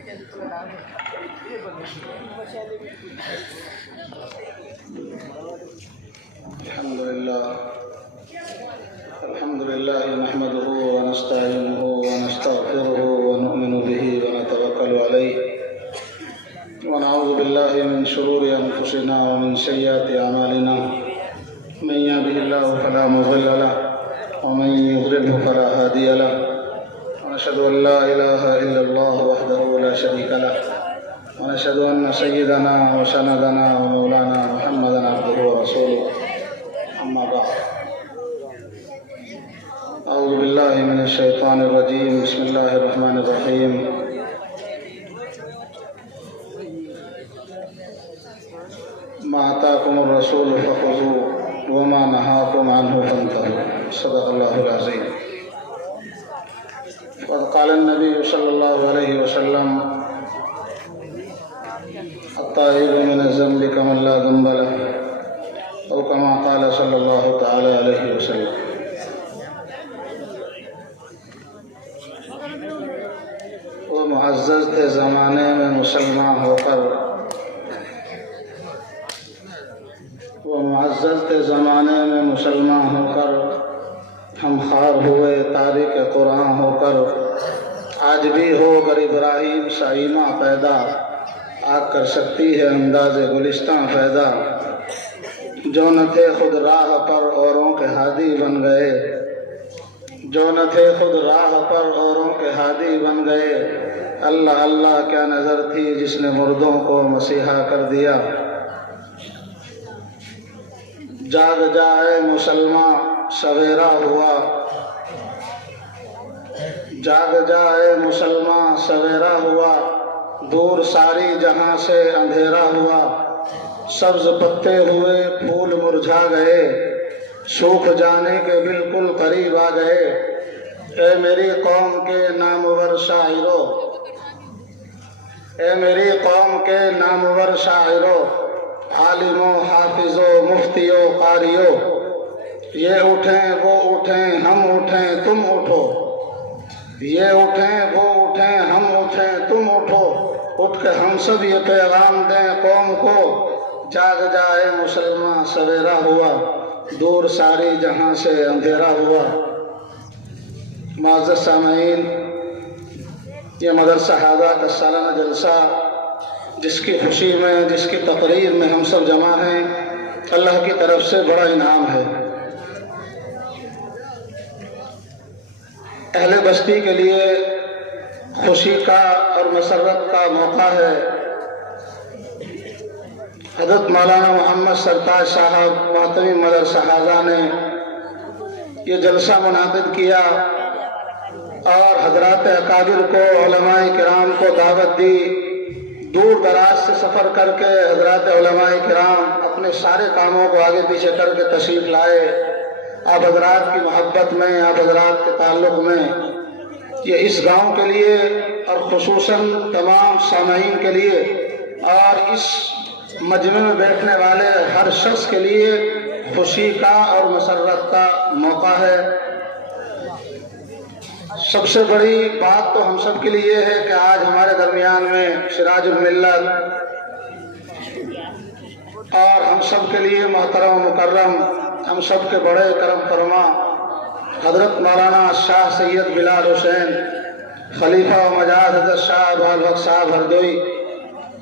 الحمد لله نحمده ونستعينه ونستغفره ونؤمن به ونتوكل عليه ونعوذ بالله من شرور أنفسنا ومن سيئات أعمالنا من يهده الله فلا مضل له ومن يضلله فلا هادي له ونشهد أن لا إله إلا الله وحده لا شريك له ونشهد أن سيدنا وسندنا ومولانا محمدا عبده ورسوله أما بعد أعوذ بالله من الشيطان الرجيم بسم الله الرحمن الرحيم ما آتاكم الرسول فخذوه وما نهاكم عنه فانتهوا صدق الله العظيم وقد قال النبي صلى الله عليه وسلم التائب من الذنب كمن لا ذنب له أو كما قال صلی اللہ تعالی علیہ وسلم. وہ معزز تھے زمانے میں مسلمان ہو کر، وہ معزز تھے زمانے میں مسلمان ہو کر، ہم خوار ہوئے تارک قرآن ہو کر، آج بھی ہو گر ابراہیم سائمہ پیدا، آگ کر سکتی ہے انداز گلستان پیدا. جو نہ تھے خود راہ پر اوروں کے ہادی بن گئے، جو نہ تھے خود راہ پر اوروں کے ہادی بن گئے. اللہ اللہ کیا نظر تھی جس نے مردوں کو مسیحا کر دیا. جاگ جائے مسلمان سویرا ہوا، جاگ جائے مسلمان سویرا ہوا، دور ساری جہاں سے اندھیرا ہوا. سبز پتے ہوئے پھول مرجھا گئے، سوکھ جانے کے بالکل قریب آ گئے. اے میری قوم کے نامور شاعرو، اے میری قوم کے نامور شاعرو، عالموں حافظوں مفتیوں قاریوں، یہ اٹھیں وہ اٹھیں ہم اٹھیں تم اٹھو، یہ اٹھیں وہ اٹھیں ہم اٹھیں تم اٹھو. اٹھ کے ہم سب یہ پیغام دیں قوم کو، جاگ جائے مسلمان سویرا ہوا، دور ساری جہاں سے اندھیرا ہوا. معزز سامعین، یہ مدرسہ ہادہ کا سالانہ جلسہ جس کی خوشی میں، جس کی تقریر میں ہم سب جمع ہیں، اللہ کی طرف سے بڑا انعام ہے. اہل بستی کے لیے خوشی کا اور مسرت کا موقع ہے. حضرت مولانا محمد سرتاج صاحب ماتمی مدرسہ ہادہ نے یہ جلسہ منعقد کیا اور حضرات اکابر کو، علماء کرام کو دعوت دی. دور دراز سے سفر کر کے حضرات علماء کرام اپنے سارے کاموں کو آگے پیچھے کر کے تشریف لائے. آپ حضرات کی محبت میں، آپ حضرات کے تعلق میں یہ اس گاؤں کے لیے اور خصوصاً تمام سامعین کے لیے اور اس مجمع میں بیٹھنے والے ہر شخص کے لیے خوشی کا اور مسرت کا موقع ہے. سب سے بڑی بات تو ہم سب کے لیے یہ ہے کہ آج ہمارے درمیان میں سراج الملت اور ہم سب کے لیے محترم و مکرم، ہم سب کے بڑے کرم فرما حضرت مولانا شاہ سید بلال حسین خلیفہ و مجاز حضرت شاہ ابوالحق صاحب ہردوئی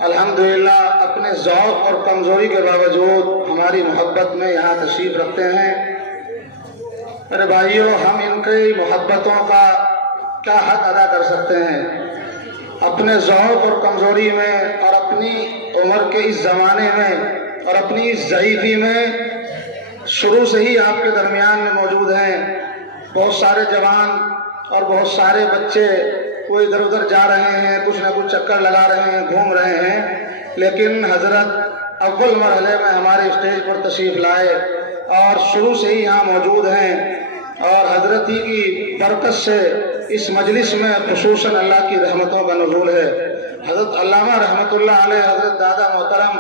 الحمدللہ اپنے ذوق اور کمزوری کے باوجود ہماری محبت میں یہاں تشریف رکھتے ہیں. میرے بھائیوں، ہم ان کی محبتوں کا کیا حق ادا کر سکتے ہیں؟ اپنے ذوق اور کمزوری میں اور اپنی عمر کے اس زمانے میں اور اپنی اس ضعیفی میں شروع سے ہی آپ کے درمیان میں موجود ہیں. بہت سارے جوان اور بہت سارے بچے وہ ادھر ادھر جا رہے ہیں، کچھ نہ کچھ چکر لگا رہے ہیں، گھوم رہے ہیں، لیکن حضرت اول مرحلے میں ہمارے اسٹیج پر تشریف لائے اور شروع سے ہی یہاں موجود ہیں. اور حضرت ہی کی برکت سے اس مجلس میں خصوصاً اللہ کی رحمتوں کا نزول ہے. حضرت علامہ رحمۃ اللہ علیہ حضرت دادا محترم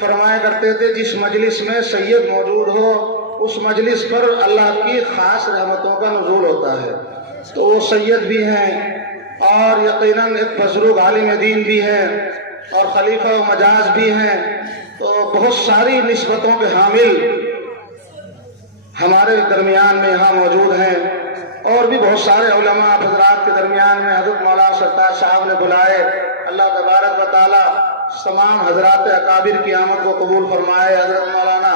فرمایا کرتے تھے، جس مجلس میں سید موجود ہو اس مجلس پر اللہ کی خاص رحمتوں کا نزول ہوتا ہے. تو وہ سید بھی ہیں اور یقیناً ایک بزرگ عالم دین بھی ہیں اور خلیفہ و مجاز بھی ہیں، تو بہت ساری نسبتوں کے حامل ہمارے درمیان میں یہاں موجود ہیں، اور بھی بہت سارے علماء حضرات کے درمیان میں حضرت مولانا سرتاج صاحب نے بلائے۔ اللہ تبارک و تعالی تمام حضرات اکابر کی آمد کو قبول فرمائے۔ حضرت مولانا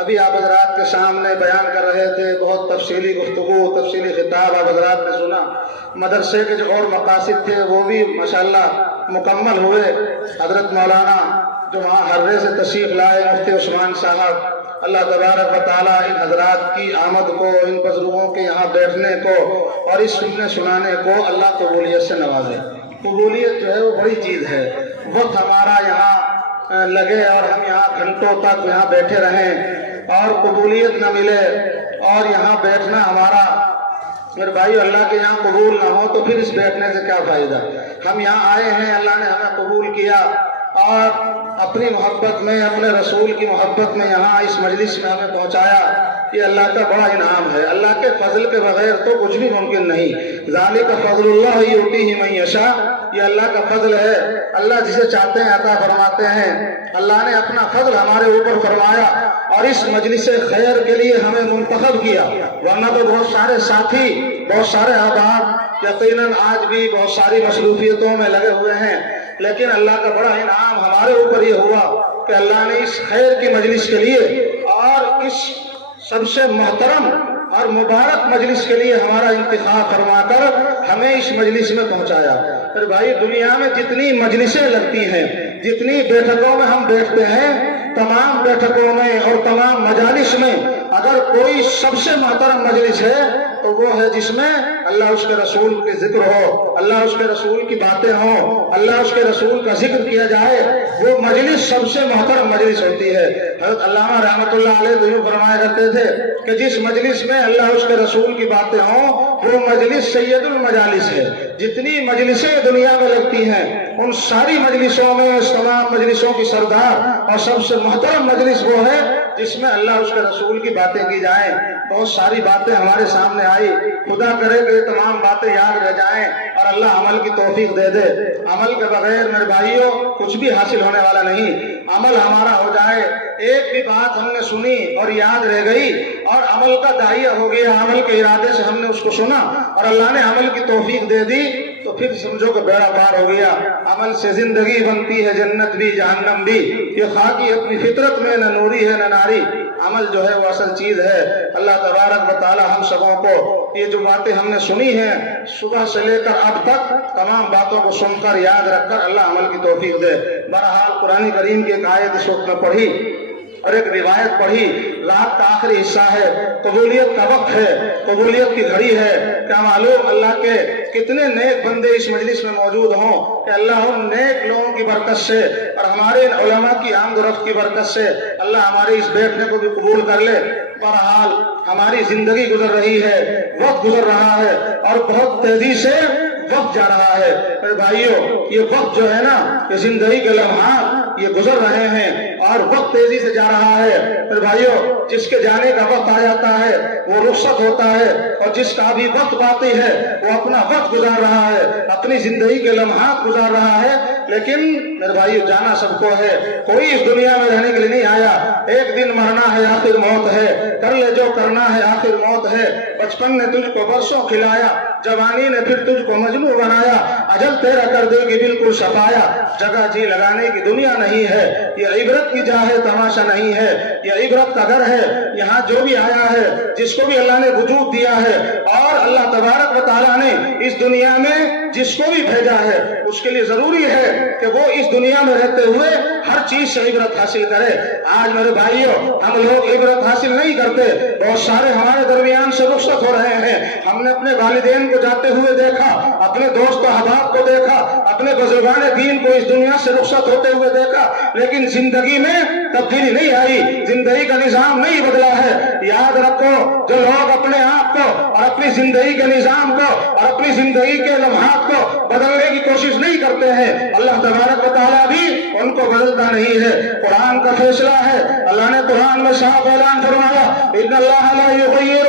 ابھی آپ حضرات کے سامنے بیان کر رہے تھے، بہت تفصیلی گفتگو، تفصیلی خطاب آپ حضرات نے سنا۔ مدرسے کے جو اور مقاصد تھے وہ بھی ماشاءاللہ مکمل ہوئے۔ حضرت مولانا جو وہاں ہررے سے تشریف لائے، مفتی عثمان صاحب، اللہ تبارک و تعالیٰ ان حضرات کی آمد کو، ان بزرگوں کے یہاں بیٹھنے کو اور اس سننے سنانے کو اللہ قبولیت سے نوازے۔ قبولیت جو ہے وہ بڑی چیز ہے۔ وقت ہمارا یہاں لگے اور ہم یہاں گھنٹوں تک یہاں بیٹھے رہیں اور قبولیت نہ ملے اور یہاں بیٹھنا ہمارا، میرے بھائی، اللہ کے یہاں قبول نہ ہو تو پھر اس بیٹھنے سے کیا فائدہ؟ ہم یہاں آئے ہیں، اللہ نے ہمیں قبول کیا اور اپنی محبت میں، اپنے رسول کی محبت میں یہاں اس مجلس میں ہمیں پہنچایا۔ یہ اللہ کا بڑا انعام ہے۔ اللہ کے فضل کے بغیر تو کچھ بھی ممکن نہیں۔ ذالک فضل اللہ یؤتیہ من یشاء، یہ اللہ کا فضل ہے۔ اللہ جسے چاہتے ہیں عطا فرماتے ہیں۔ اللہ نے اپنا فضل ہمارے اوپر فرمایا اور اس مجلس خیر کے لیے ہمیں منتخب کیا، ورنہ تو بہت سارے ساتھی، بہت سارے احباب یقیناً آج بھی بہت ساری مصروفیتوں میں لگے ہوئے ہیں، لیکن اللہ کا بڑا انعام ہمارے اوپر یہ ہوا کہ اللہ نے اس خیر کی مجلس کے لیے اور اس سب سے محترم اور مبارک مجلس کے لیے ہمارا انتخاب فرما کر ہمیں اس مجلس میں پہنچایا۔ پھر بھائی، دنیا میں جتنی مجلسیں لگتی ہیں، جتنی بیٹھکوں میں ہم بیٹھتے ہیں، تمام بیٹھکوں میں اور تمام مجالس میں اگر کوئی سب سے محترم مجلس ہے تو وہ ہے جس میں اللہ اس کے رسول کے ذکر ہو، اللہ اس کے رسول کی باتیں ہوں، اللہ اس کے رسول کا ذکر کیا جائے، وہ مجلس سب سے محترم مجلس ہوتی ہے۔ حضرت علامہ رحمۃ اللہ علیہ تو یوں فرمایا کرتے تھے کہ جس مجلس میں اللہ اس کے رسول کی باتیں ہوں وہ مجلس سید المجالس ہے۔ جتنی مجلسیں دنیا میں لگتی ہیں ان ساری مجلسوں میں، اس تمام مجلسوں کی سردار اور سب سے محترم مجلس وہ ہے جس میں اللہ اس کے رسول کی باتیں کی جائیں۔ بہت ساری باتیں ہمارے سامنے آئی، خدا کرے کہ یہ تمام باتیں یاد رہ جائیں اور اللہ عمل کی توفیق دے دے۔ عمل کے بغیر میرے بھائیوں کچھ بھی حاصل ہونے والا نہیں۔ عمل ہمارا ہو جائے، ایک بھی بات ہم نے سنی اور یاد رہ گئی اور عمل کا داعیہ ہو گیا، عمل کے ارادے سے ہم نے اس کو سنا اور اللہ نے عمل کی توفیق دے دی، تو پھر سمجھو کہ بیڑا پار ہو گیا۔ عمل سے زندگی بنتی ہے، جنت بھی جہنم بھی، یہ خاکی اپنی فطرت میں نہ نوری ہے نہ ناری۔ عمل جو ہے وہ اصل چیز ہے۔ اللہ تبارک و تعالی ہم سبوں کو یہ جو باتیں ہم نے سنی ہیں صبح سے لے کر اب تک، تمام باتوں کو سن کر یاد رکھ کر اللہ عمل کی توفیق دے۔ بہرحال قرآن کریم کی ایک آیت اس وقت میں پڑھی اور ایک روایت پڑھی۔ رات کا آخری حصہ ہے، قبولیت کا وقت ہے، قبولیت کی گھڑی ہے۔ کیا معلوم اللہ کے کتنے نیک بندے اس مجلس میں موجود ہوں کہ اللہ ان نیک لوگوں کی برکت سے اور ہمارے علماء کی آمد و رفت کی برکت سے اللہ ہمارے اس بیٹھنے کو بھی قبول کر لے۔ بہرحال ہماری زندگی گزر رہی ہے، وقت گزر رہا ہے اور بہت تیزی سے وقت جا رہا ہے۔ میرے بھائیوں، یہ وقت جو ہے نا، یہ زندگی کے لمحات یہ گزر رہے ہیں اور وقت تیزی سے جا رہا ہے۔ میرے بھائیوں، جس کے جانے کا وقت آ جاتا ہے وہ رخصت ہوتا ہے، اور جس کا بھی وقت باقی ہے وہ اپنا وقت گزار رہا ہے، اپنی زندگی کے لمحات گزار رہا ہے۔ لیکن میرے بھائیوں، جانا سب کو ہے، کوئی اس دنیا میں رہنے کے لیے نہیں آیا۔ ایک دن مرنا ہے، آخر موت ہے، کر لے جو کرنا ہے، آخر موت ہے۔ بچپن نے تجھ کو برسوں کھلایا، جوانی نے پھر تجھ کو مجنون بنایا، اجل تیرا کر دے گی بالکل صفایا۔ جگہ جی لگانے کی دنیا نہیں ہے، یہ عبرت کی جا ہے، تماشا نہیں ہے، یہ عبرت کا گھر ہے۔ یہاں جو بھی آیا ہے، جس کو بھی اللہ نے وجود دیا ہے اور اللہ تبارک و تعالیٰ نے اس دنیا میں جس کو بھی بھیجا ہے، اس کے لیے ضروری ہے کہ وہ اس دنیا میں رہتے ہوئے ہر چیز سے عبرت حاصل کرے۔ آج میرے بھائیوں، ہم لوگ عبرت حاصل نہیں کرتے، بہت سارے ہمارے درمیان سے رخصت ہو رہے ہیں۔ ہم نے اپنے والدین کو جاتے ہوئے دیکھا، اپنے دوست و احباب کو دیکھا، اپنے بزرگان دین کو اس دنیا سے رخصت ہوتے ہوئے دیکھا، لیکن زندگی میں تبدیلی نہیں آئی، زندگی کا نظام نہیں بدلا ہے۔ یاد رکھو، جو لوگ اپنے آپ کو اور اپنی زندگی کے نظام کو اور اپنی زندگی کے لمحات کو بدلنے کی کوشش نہیں کرتے ہیں، اللہ تبارک و تعالیٰ بھی ان کو بدلتا نہیں ہے۔ قرآن کا فیصلہ ہے، اللہ نے قرآن میں صاف اعلان فرمایا، ان اللہ لا یغیر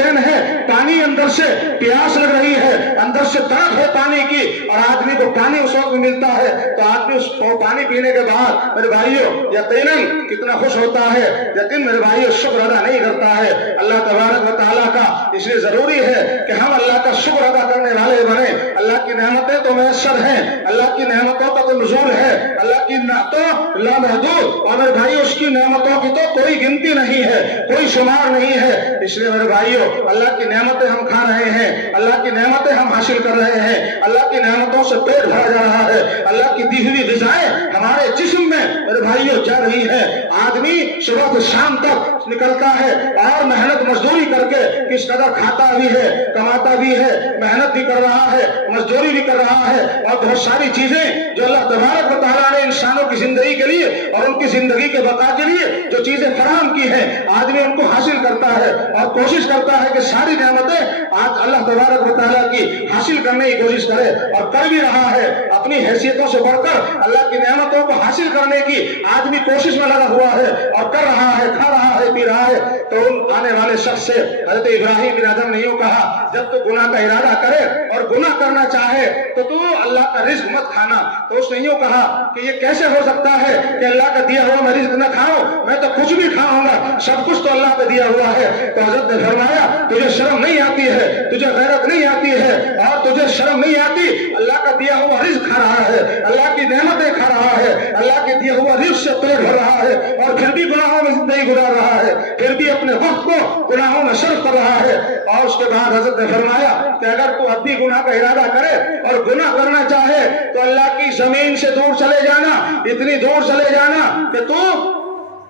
چین ہے, پانی اندر سے پیاس لگ رہی ہے, اندر سے تڑپ ہے پانی کی, اور آدمی کو پانی اس وقت ملتا ہے تو آدمی اس پانی پینے کے بعد میرے بھائیوں یقیناً کتنا خوش ہوتا ہے, لیکن میرے بھائیوں شکر ادا نہیں کرتا ہے اللہ تبارک و تعالیٰ کا. اس لیے ضروری ہے کہ ہم اللہ کا شکر ادا کرنے والے بنے. اللہ کی نعمتیں تو میسر ہیں, اللہ کی نعمتوں کا تو نزول ہے, اللہ کی نعمتوں لامحدود, اور میرے بھائیوں اس کی نعمتوں کی تو کوئی گنتی نہیں ہے, کوئی شمار نہیں ہے. اس لیے میرے بھائیوں اللہ کی نعمتیں ہم کھا رہے ہیں, اللہ کی نعمتیں ہم حاصل کر رہے ہیں, اللہ کی نعمتوں سے پیٹ بھرا جا رہا ہے, اللہ کی دی ہوئی غذائیں ہمارے جسم میں میرے بھائیوں جا رہی ہے. آدمی صبح سے شام تک نکلتا ہے اور محنت مزدوری کر کے کس قدر کھاتا بھی ہے, کماتا بھی ہے, محنت بھی کر رہا ہے, مزدوری بھی کر رہا ہے, اور بہت ساری چیزیں جو اللہ تبارک و تعالیٰ نے انسانوں کی زندگی کے لیے اور ان کی زندگی کے بقا کے لیے جو چیزیں فراہم کی ہیں, آدمی ان کو حاصل کرتا ہے اور کوشش کرتا ہے کہ ساری نعمتیں آج اللہ تبارک و تعالیٰ کی حاصل کرنے کی کوشش کرے, اور کر بھی رہا ہے. اپنی حیثیتوں سے بڑھ کر اللہ کی نعمتوں کو حاصل کرنے کی آدمی کوشش میں لگا ہوا ہے اور کر رہا ہے, کھا رہا ہے, پی رہا ہے. تو ان آنے والے شخص سے حضرت ابراہیم بن ادم نے یوں کہا, جب تو گناہ کا ارادہ کرے اور گناہ کرنا چاہے تو اللہ کا رزق مت کھانا. تو اس نے یوں کہا کہ یہ کیسے ہو سکتا ہے کہ اللہ کا دیا ہوا میں رزق نہ کھاؤں, میں تو کچھ بھی کھاؤں گا, سب کچھ تو اللہ کا دیا ہوا ہے. تو حضرت نے فرمایا تجھے شرم نہیں آتی ہے, تجھے غیرت نہیں آتی ہے, اور تجھے شرم نہیں آتی, اللہ کا دیا ہوا رزق کھا رہا ہے, اللہ کی نعمتیں کھا رہا ہے, اللہ کے دیا ہوا رزق سے پیٹ بھر رہا ہے, اور پھر بھی گناہوں میں زندگی گزار رہا ہے, پھر بھی اپنے وقت کو گناہوں میں صرف کر رہا ہے. اور اس کے بعد حضرت نے فرمایا کہ اگر تو اب بھی گناہ کا ارادہ کرے اور گناہ کرنا چاہے تو اللہ کی زمین سے دور چلے جانا, اتنی دور چلے جانا کہ تو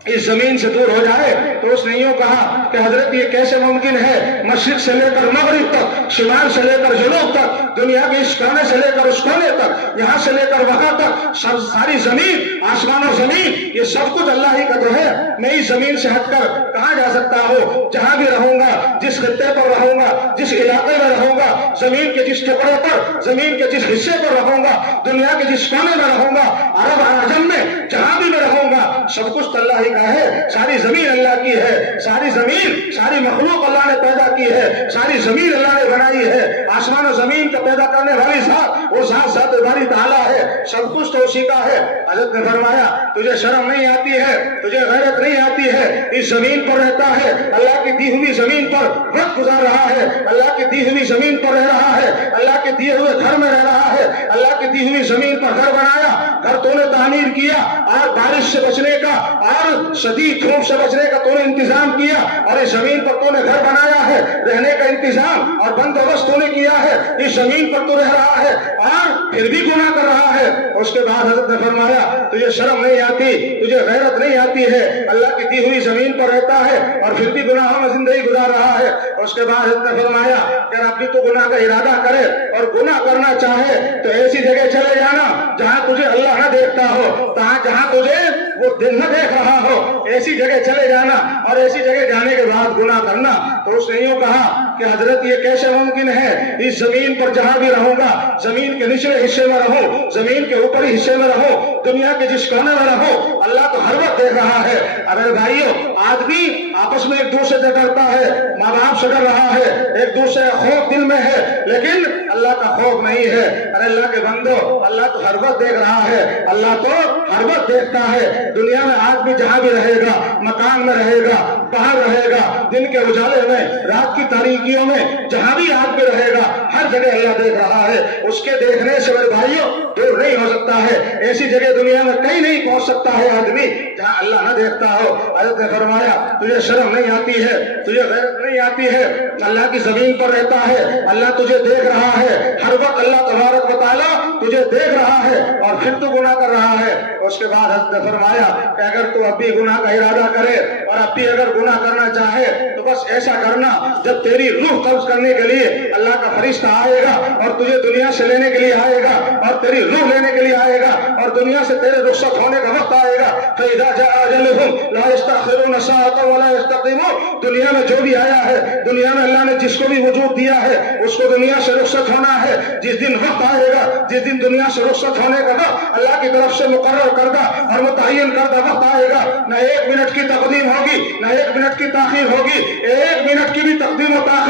اس زمین سے دور ہو جائے. تو اس نے یوں کہا کہ حضرت یہ کیسے ممکن ہے, مشرق سے لے کر مغرب تک, شمال سے لے کر جنوب تک, دنیا کے اس کونے سے لے کر اس کونے تک, یہاں سے لے کر وہاں تک, ساری زمین, آسمان و زمین, یہ سب کچھ اللہ ہی کا تو ہے. میں اس زمین سے ہٹ کر کہاں جا سکتا ہوں؟ جہاں بھی رہوں گا, جس خطے پر رہوں گا, جس علاقے میں رہوں گا, زمین کے جس ٹکڑے پر, زمین کے جس حصے پر رہوں گا, دنیا کے جس کونے میں رہوں گا, عرب عجم میں جہاں بھی میں رہوں گا, سب کچھ اللہ ہی کا ہے. ساری زمین اللہ کی ہے, ساری زمین, ساری مخلوق اللہ نے پیدا کی ہے, ساری زمین اللہ نے بنائی ہے. آسمان و زمین کو پیدا کرنے والی ذات وہ ذات باری تعالیٰ ہے, سب کچھ تو اسی کا ہے. حضرت نے فرمایا تجھے شرم نہیں آتی ہے, تجھے غیرت نہیں آتی ہے, اس زمین پر رہتا ہے, اللہ کی دی ہوئی زمین پر وقت گزار رہا ہے, اللہ کی دی ہوئی زمین پر رہ رہا ہے, اللہ کے دیے ہوئے گھر میں رہ رہا ہے, اللہ کی دی ہوئی زمین پر گھر بنایا, گھر تو نے تعمیر کیا, اور بارش سے بچنے کا اور شدید دھوپ سے بچنے کا تو نے انتظام کیا, اور اس زمین پر تو نے گھر بنایا ہے, رہنے کا انتظام اور بندوبست تو نے کیا ہے, اس زمین پر تو رہ رہا ہے اور پھر بھی گناہ کر رہا ہے. اس کے بعد حضرت نے فرمایا تجھے شرم نہیں آتی, تجھے غیرت نہیں آتی ہے, اللہ کی دی ہوئی زمین پر رہتا ہے اور پھر بھی گناہوں میں زندگی گزار رہا ہے. اس کے بعد حضرت نے فرمایا کہ اب بھی تو گناہ کا ارادہ کرے اور گناہ کرنا چاہے تو ایسی جگہ چلے جانا جہاں تجھے اللہ نہ دیکھتا ہو, جہاں تجھے وہ دل نہ دیکھ رہا ہو, ایسی جگہ چلے جانا اور ایسی جگہ جانے کے بعد گناہ کرنا. تو اس نے یوں کہا کہ حضرت یہ کیسے ممکن ہے, اس زمین پر جہاں بھی رہوں گا, زمین کے نچلے حصے میں رہوں, زمین کے اوپری حصے میں رہوں, دنیا کے جس کونے میں رہوں, اللہ تو ہر وقت دیکھ رہا ہے. ارے بھائیو, آدمی آپس میں ایک دوسرے سے ڈرتا ہے, ماں باپ سے ڈر رہا ہے, ایک دوسرے کا خوف دل میں ہے, لیکن اللہ کا خوف نہیں ہے. ارے اللہ کے بندو, اللہ تو ہر وقت دیکھ رہا ہے, اللہ تو ہر وقت دیکھتا ہے. دنیا میں آدمی جہاں بھی رہے گا, مکان میں رہے گا, باہر رہے گا, دن کے اجالے میں, رات کی تاریکیوں میں, جہاں بھی آدمی رہے گا, ہر جگہ اللہ دیکھ رہا ہے. اس کے دیکھنے سے میرے بھائیوں دور نہیں ہو سکتا ہے. ایسی جگہ دنیا میں کہیں نہیں پہنچ سکتا ہے آدمی جہاں اللہ نہ دیکھتا ہو. حضرت نے فرمایا تجھے شرم نہیں آتی ہے, تجھے غیرت نہیں آتی ہے, اللہ کی زمین پر رہتا ہے, اللہ تجھے دیکھ رہا ہے, ہر وقت اللہ تبارک و تعالیٰ تجھے دیکھ رہا ہے, اور پھر تو گناہ کر رہا ہے. اس کے بعد حضرت نے فرمایا کہ اگر تو اب بھی گناہ کا ارادہ کرے اور اب بھی اگر گناہ کرنا چاہے تو بس ایسا کرنا, جب تیری روح قبض کرنے کے لیے اللہ کا فرشتہ آئے گا اور تجھے دنیا سے لینے کے لیے آئے گا اور تیری روح لینے کے لیے آئے گا اور دنیا سے تیرے رخصت ہونے کا وقت آئے گا, فَإِذَا جَاءَ أَجَلُهُمْ لَا يَسْتَأْخِرُونَ سَاعَةً وَلَا يَسْتَقْدِمُونَ. دنیا میں جو بھی آیا ہے, دنیا میں اللہ نے جس کو بھی وجود دیا ہے, اس کو دنیا سے رخصت ہونا ہے. جس دن وقت آئے گا, جس دن دنیا سے رخصت ہونے کا وقت اللہ کی طرف سے مقرر کردہ اور متعین کردہ وقت آئے گا, نہ ایک منٹ کی تقدیم ہوگی, نہ ایک منٹ کی تاخیر ہوگی. ایک منٹ کی بھی تقدیم و تاخیر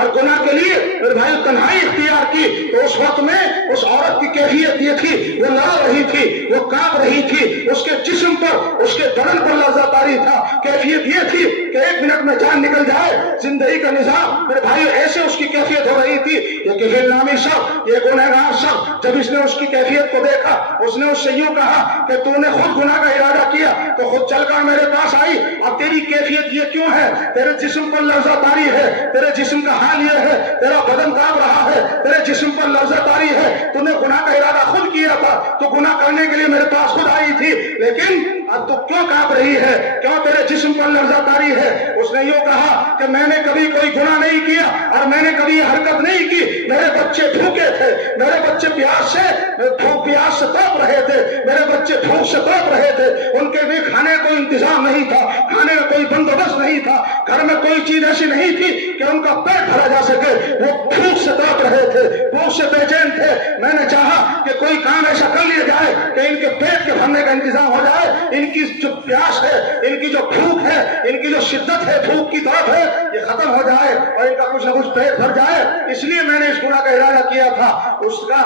اور گناہ کے لیے میرے بھائی تنہائی اختیار کی تو اس وقت میں اس عورت کی کیفیت یہ تھی، وہ لڑ رہی تھی، وہ کانپ رہی تھی، اس کے جسم پر اس کے بدن پر لرزہ طاری تھا۔ کیفیت یہ تھی کہ ایک منٹ میں جان نکل جائے، زندگی کا نظام میرے بھائی ایسے اس کی کیفیت ہو رہی تھی۔ یہ کفیل نامی شخص، یہ گنہگار شخص، جب اس نے اس کی کیفیت کو دیکھا اس نے اس سے یوں کہا کہ تو نے خود گناہ کا ارادہ کیا تو خود چل کر میرے پاس آئی، اور تیری کیفیت یہ کیوں ہے؟ تیرے جسم پر لرزہ طاری ہے، تیرے جسم کا حال یہ ہے، تیرا بدن کانپ رہا ہے، تیرے جسم پر لرزہ طاری ہے، تو نے گناہ کا ارادہ خود کیا تھا، تو گناہ کرنے کے لیے میرے پاس خود آئی تھی، لیکن اب تو کیوں کانپ رہی ہے؟ کیوں تیرے جسم پر لرزہ طاری ہے؟ اس نے یوں کہا کہ میں نے کبھی کوئی گناہ نہیں کیا اور میں نے کبھی یہ حرکت نہیں کی، میرے بچے بھوکے تھے، میرے بچے پیاس سے تڑپ رہے تھے، میرے بچے بھوک سے تڑپ رہے تھے، ان کے بھی کھانے کا کوئی انتظام نہیں تھا، کھانے کا کوئی بندوبست نہیں تھا، گھر میں کوئی چیز ایسی نہیں تھی کہ ان کا پیٹ بھرا جا سکے، وہ بھوک سے تڑپ رہے تھے، بھوک سے بے چین تھے۔ میں نے چاہا کہ کوئی کام ایسا کر لیا جائے کہ ان کے پیٹ کے بھرنے کا انتظام ہو جائے، ان کی جو پیاس ہے، ان کی جو بھوک ہے، ان کی جو شدت ہے، بھوک کی طرف ہے، یہ ختم ہو جائے اور ان کا کچھ نہ کچھ پیٹ بھر جائے، اس لیے میں نے اس گناہ کا ارادہ کیا تھا۔ اس کا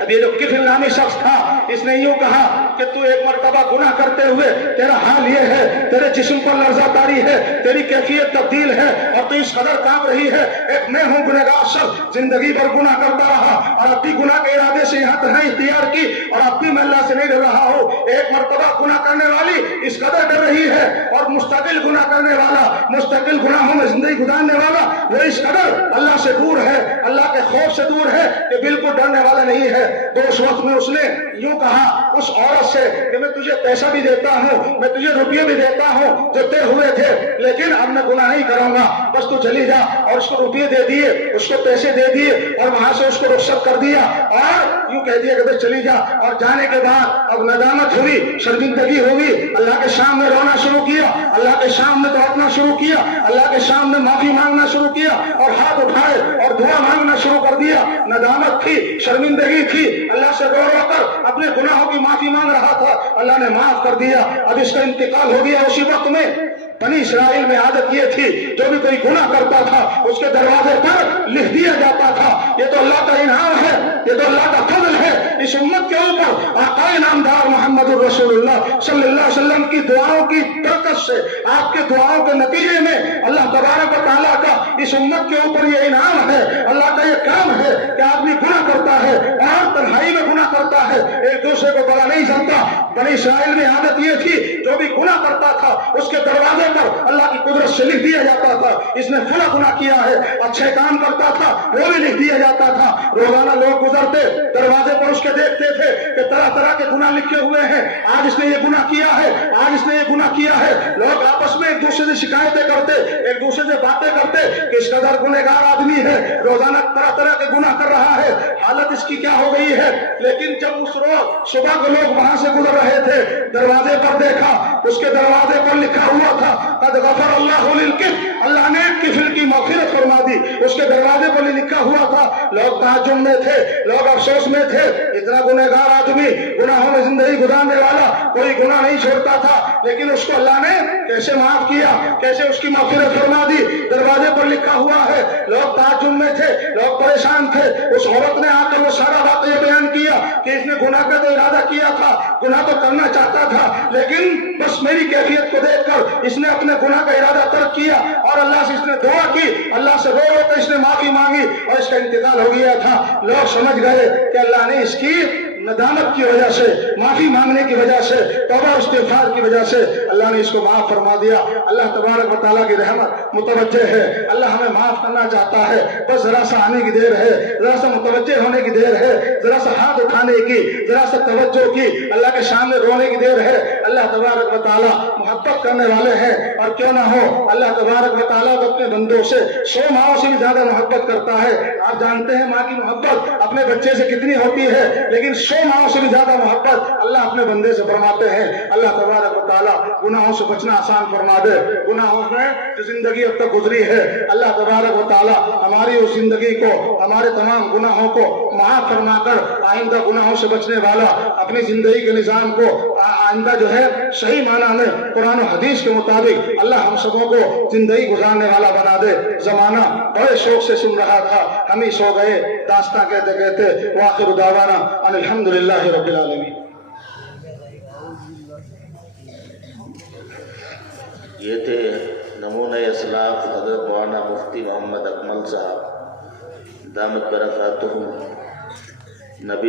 اب یہ جو کفل نامی شخص تھا اس نے یوں کہا کہ تو ایک مرتبہ گناہ کرتے ہوئے تیرا حال یہ ہے، تیرے جسم پر لرزہ طاری ہے، تیری کیفیت تبدیل ہے اور تو اس قدر کانپ رہی ہے۔ ایک میں ہوں گنہگار شخص، زندگی بھر گناہ کرتا رہا اور اب بھی گناہ کے ارادے سے یہاں تنہائی اختیار کی اور اب بھی میں اللہ سے نہیں ڈر رہا ہوں۔ ایک مرتبہ گناہ کرنے والی اس قدر ڈر رہی ہے اور مستقل گناہ کرنے والا، مستقل گناہوں میں زندگی گزارنے والا، وہ اس قدر اللہ سے دور ہے، اللہ کے خوف سے دور ہے کہ بالکل ڈرنے والا نہیں ہے۔ تو اس وقت میں اس نے یوں کہا اس عورت سے کہ میں تجھے پیسہ بھی دیتا ہوں، میں تجھے روپیے بھی دیتا ہوں جو طے ہوئے تھے، لیکن اب میں گناہ نہیں کروں گا، بس تو چلی جا۔ اور اس کو روپیے دے دیے، اس کو پیسے دے دیے اور وہاں سے اس کو رخصت کر دیا اور یوں کہہ دیا کہ بس چلی جا۔ اور جانے کے بعد اب ندامت ہوئی، شرمندگی ہوئی، اللہ کے سامنے رونا شروع کیا، اللہ کے سامنے دوڑنا شروع کیا، اللہ کے سامنے معافی مانگنا شروع کیا اور ہاتھ اٹھائے اور دعا مانگنا شروع کر دیا۔ ندامت تھی، شرمندگی تھی، اللہ سے رو رو کر اپنے گناہوں کی معافی مانگ رہا تھا، اللہ نے معاف کر دیا۔ اب اس کا انتقال ہو گیا۔ اسی وقت میں بنی اسرائیل میں عادت یہ تھی جو بھی کوئی گناہ کرتا تھا اس کے دروازے پر لکھ دیا جاتا تھا۔ یہ تو اللہ کا انعام ہے، یہ تو اللہ کا فضل ہے اس امت کے اوپر۔ آقا نامدار محمد الرسول اللہ صلی اللہ علیہ وسلم کی دعاؤں کی برکت سے، آپ کے دعاؤں کے نتیجے میں اللہ تبارک و تعالیٰ کا اس امت کے اوپر یہ انعام ہے، اللہ کا یہ کام ہے کہ آدمی گناہ کرتا ہے اور تنہائی میں گناہ کرتا ہے، ایک دوسرے کو بڑا نہیں سنتا۔ بنی اسرائیل میں عادت یہ تھی جو بھی گناہ کرتا تھا اس کے دروازے پر اللہ کی قدرت سے لکھ دیا جاتا تھا، اس نے فلاں گناہ کیا ہے۔ اچھے کام کرتا تھا وہ بھی لکھ دیا جاتا تھا۔ روزانہ لوگ گزرتے دروازے پر اس کے دیکھتے تھے کہ طرح طرح کے گناہ لکھے ہوئے ہیں، آج اس نے یہ گناہ کیا ہے، آج اس نے یہ گناہ کیا ہے۔ لوگ آپس میں ایک دوسرے سے شکایتیں کرتے، ایک دوسرے سے باتیں کرتے کہ اس قدر گنہگار آدمی ہے، روزانہ طرح طرح کے گناہ کر رہا ہے، حالت اس کی کیا ہو گئی ہے۔ لیکن جب اس روز صبح کو لوگ وہاں سے گزر رہے تھے، دروازے پر دیکھا، اس کے دروازے پر لکھا ہوا تھا قد غفر اللہ للکفل، اللہ نے کفل کی مغفرت فرما دی، اس کے دروازے پر لکھا ہوا تھا۔ لوگ تعجب میں تھے، لوگ افسوس میں تھے، اتنا گنہگار آدمی، گناہوں میں زندگی گزارنے والا، کوئی گناہ نہیں چھوڑتا تھا، لیکن اس کو اللہ نے کیسے معاف کیا، کیسے اس کی مغفرت فرما دی، دروازے پر لکھا ہوا ہے۔ لوگ تعجب میں تھے، لوگ پریشان تھے۔ اس عورت نے آ کر وہ سارا واقعہ بیان کیا کہ اس نے گناہ کا تو ارادہ کیا تھا، گناہ تو کرنا چاہتا تھا، لیکن بس میری کیفیت کو دیکھ کر اس نے اپنے گناہ کا ارادہ ترک کیا اور اللہ سے اس نے دعا کی، اللہ سے رو رو کر اس نے معافی مانگی اور اس کا انتقال ہو گیا تھا۔ لوگ سمجھ گئے کہ اللہ نے اس کی ندامت کی وجہ سے، معافی مانگنے کی وجہ سے، توبہ استغفار کی وجہ سے اللہ نے اس کو معاف فرما دیا۔ اللہ تبارک و تعالیٰ کی رحمت متوجہ ہے، اللہ ہمیں معاف کرنا چاہتا ہے، بس ذرا سا آنے کی دیر ہے، ذرا سا متوجہ ہونے کی دیر ہے، ذرا سا ہاتھ اٹھانے کی، ذرا سا توجہ کی، اللہ کے سامنے رونے کی دیر ہے۔ اللہ تبارک و تعالیٰ محبت کرنے والے ہیں، اور کیوں نہ ہو اللہ تبارک و تعالیٰ اپنے بندوں سے 100 ماؤں سے بھی زیادہ محبت کرتا ہے۔ آپ جانتے ہیں ماں کی محبت اپنے بچے سے کتنی ہوتی ہے، لیکن 100 ماؤں سے بھی زیادہ محبت اللہ اپنے بندے سے فرماتے ہیں۔ اللہ تبارک و تعالیٰ گناہوں سے بچنا آسان فرما دے۔ گناہوں میں جو زندگی اب تک گزری ہے، اللہ تبارک و تعالیٰ ہماری اس زندگی کو، ہمارے تمام گناہوں کو معاف فرما کر آئندہ گناہوں سے بچنے والا، اپنی زندگی کے نظام کو آئندہ جو ہے صحیح معنی میں قرآن و حدیث کے مطابق اللہ ہم سبوں کو زندگی گزارنے والا بنا دے۔ زمانہ بڑے شوق سے سن رہا تھا، ہم ہی سو گئے داستان کہتے کہتے۔ وآخر دعوانا ان الحمدللہ رب العالمین۔ یہ تھے نمونہ اسلاف حضرت مولانا مفتی محمد اکمل صاحب دامت برکاتہم۔ نبی